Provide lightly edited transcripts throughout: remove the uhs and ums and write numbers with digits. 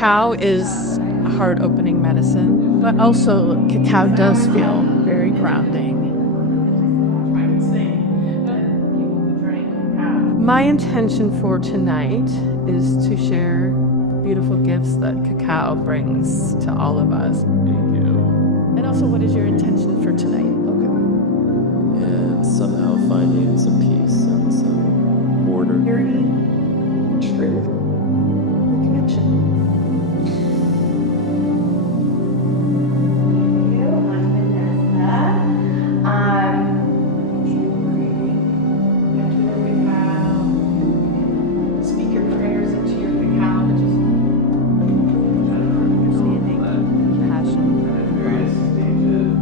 Cacao is a heart-opening medicine, but also cacao does feel very grounding. My intention for tonight is to share the beautiful gifts that cacao brings to all of us. Thank you. And also, what is your intention for tonight? And somehow finding some peace and some order. Purity, truth, and connection.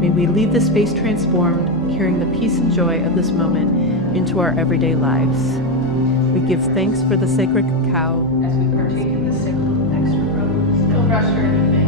May we leave this space transformed, carrying the peace and joy of this moment into our everyday lives. We give thanks for the sacred cacao. As we partake in this sacred extra rose, don't rush or anything.